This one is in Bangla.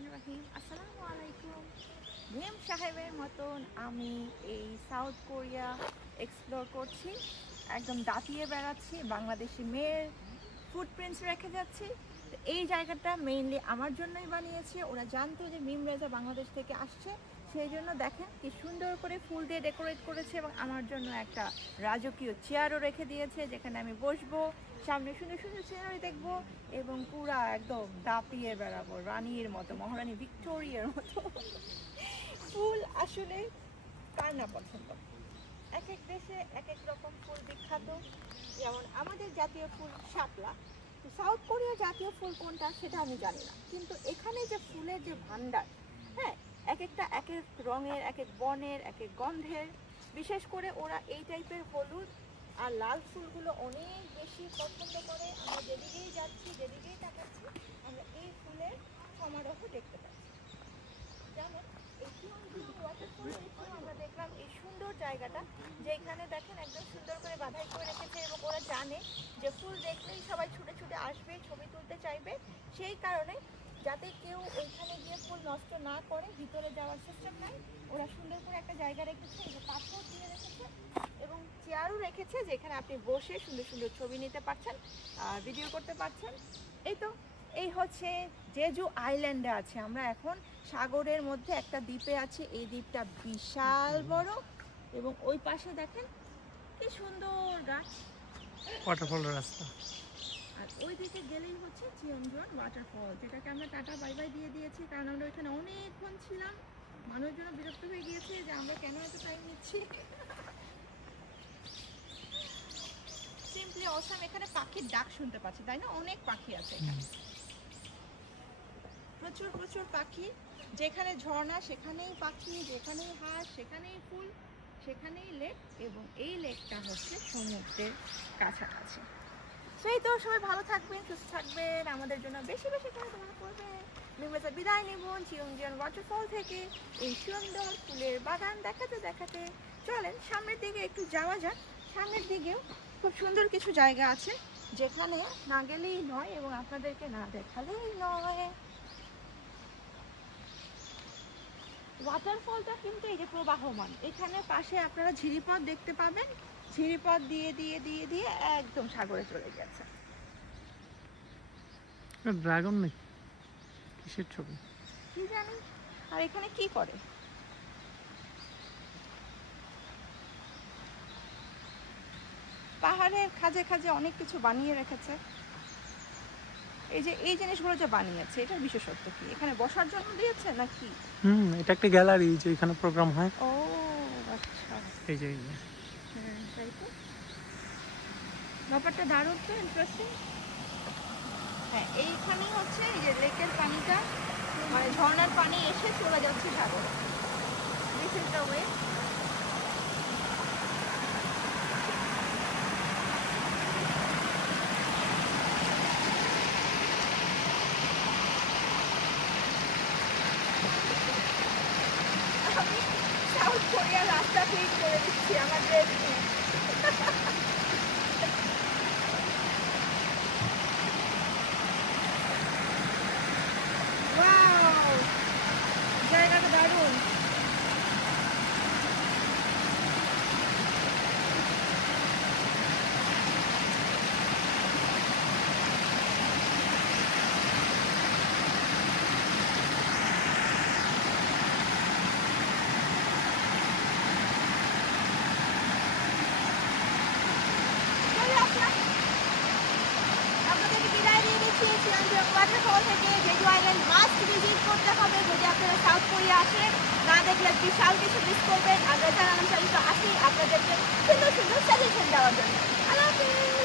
রহমানির রহিম। আসসালামু আলাইকুম। মেম সাহেবের মতন আমি এই সাউথ কোরিয়া এক্সপ্লোর করছি, একদম দাপিয়ে বেড়াচ্ছি, বাংলাদেশি মেয়ের ফুটপ্রিন্টস রেখে যাচ্ছি। তো এই জায়গাটা মেইনলি আমার জন্যই বানিয়েছে। ওরা জানতো যে মিম রেজা বাংলাদেশ থেকে আসছে, সেই জন্য দেখেন কি সুন্দর করে ফুল দিয়ে ডেকোরেট করেছে এবং আমার জন্য একটা রাজকীয় চেয়ারও রেখে দিয়েছে যেখানে আমি বসবো, সামনে সুন্দর সুন্দর সিনারি দেখবো এবং পুরা একদম দাপিয়ে বেড়াবো রানীর মতো, মহারানী ভিক্টোরিয়ার মতো। ফুল আসলে কার না পছন্দ? এক এক দেশে এক এক রকম ফুল বিখ্যাত। যেমন আমাদের জাতীয় ফুল শাপলা, তো সাউথ কোরিয়ার জাতীয় ফুল কোনটা সেটা আমি জানি না, কিন্তু এখানে যে ফুলের যে ভান্ডার, হ্যাঁ, এক একটা এক এক রঙের, এক এক বনের, এক এক গন্ধের। বিশেষ করে ওরা এই টাইপের হলুদ আর লাল ফুলগুলো অনেক বেশি পছন্দ করে। আমরা যেদিকেই যাচ্ছি, যেদিকেই তাকাচ্ছি, আমরা এই ফুলের সমারোহ দেখতে পাচ্ছি। যেমন এই ওয়াটারফল আমরা দেখলাম এই সুন্দর জায়গাটা, যেখানে দেখেন একদম সুন্দর করে বাঁধাই করে রেখেছে এবং ওরা জানে যে ফুল দেখলেই সবাই ছুটে ছুটে আসবে, ছবি তুলতে চাইবে। সেই কারণে যাতে কেউ ওইখানে গিয়ে ফুল নষ্ট না করে, ভিতরে যাওয়ার সিস্টেম নাই, ওরা সুন্দর করে একটা জায়গা রেখেছে, এই যে পাথর দিয়ে রেখেছে এবং চেয়ারও রেখেছে যেখানে আপনি বসে সুন্দর সুন্দর ছবি নিতে পারছেন, ভিডিও করতে পারছেন। এই তো এই হচ্ছে জেজু আইল্যান্ডে আছে আমরা এখন, সাগরের মধ্যে একটা দ্বীপে আছে। এই দ্বীপটা বিশাল বড় এবং ওই পাশে দেখেন কি সুন্দর গাছ, ওয়াটারফল রাস্তা। আর ওই দিকে গেলেই হচ্ছে চিয়ংজন ওয়াটারফল, যেটাকে আমরা টাটা বাই বাই দিয়ে দিয়েছি কারণ আমরা ওইখানে অনেকক্ষণ ছিলাম। মানুষজন বিরক্ত হয়ে গিয়েছে যে আমরা কেন এত টাইম নিচ্ছি। Simply awesome. এখানে পাখির ডাক শুনতে পাচ্ছি, তাই না? অনেক পাখি আছে এখানে, প্রচুর প্রচুর পাখি। যেখানে ঝর্ণা সেখানেই পাখি, যেখানেই হাঁস সেখানেই ফুল, সেখানেই লেক, এবং এই লেকটা হচ্ছে সমুদ্রের কাছাকাছি। সেই তো, সবাই ভালো থাকবেন, সুস্থ থাকবেন, আমাদের জন্য বেশি বেশি করে দোয়া করবেন। মিমরেজা বিদায় নেব চিয়ংজিয়ন ওয়াটারফল থেকে। এই সুন্দর ফুলের বাগান দেখাতে দেখাতে চলেন সামনের দিকে একটু যাওয়া যাক। সামনের দিকেও খুব সুন্দর কিছু জায়গা আছে যেখানে না গেলেই নয় এবং আপনাদেরকে না দেখালেই নয়। ওয়াটারফলটা কিন্তু এই যে প্রবাহমান, এখানে পাশে আপনারা ঝিরিপথ দেখতে পাবেন, ঝিরিপথ দিয়ে দিয়ে দিয়ে দিয়ে একদম সাগরে চলে গেছে। ড্রাগন নেই, কিসের ছবি কি জানি। আর এখানে কি করে? পাহাড়ের খাঁজে খাঁজে অনেক কিছু বানিয়ে রেখেছে। এই যে এই জিনিসগুলো যে বানিয়েছে, এটার বিশেষত্ব কি? এখানে বসার জন্য দিয়েছে নাকি? এটা একটা গ্যালারি, যে এখানে প্রোগ্রাম হয়। ও আচ্ছা, এই যে তাই তো। ব্যাপারটা দারুণ তো, ইন্টারেস্টিং। হ্যাঁ, এইখানেই হচ্ছে এই যে লেকের পানিটা, মানে ঝর্ণার পানি এসে চলে যাচ্ছে সাগরে। This is the way. আমি সাউথ কোরিয়ার রাস্তা ঠিক করে দিচ্ছি আমার ড্রেস নিয়ে। ওয়াও, জায়গাটা দারুণ। আপনাদেরকে বিদায় দিয়ে দিচ্ছি চিয়ংজিয়ন ওয়াটারফল থেকে। জেজু আইল্যান্ড মাস্ট ভিজিট করতে হবে যদি আপনারা সাউথ কোরিয়া আসেন, না দেখলে বিশাল কিছু মিস করবেন। আমরা জানালাম চালিত আসি আপনাদেরকে সুন্দর সুন্দর সাজেশন দেওয়ার জন্য। আল্লাহ হাফেজ।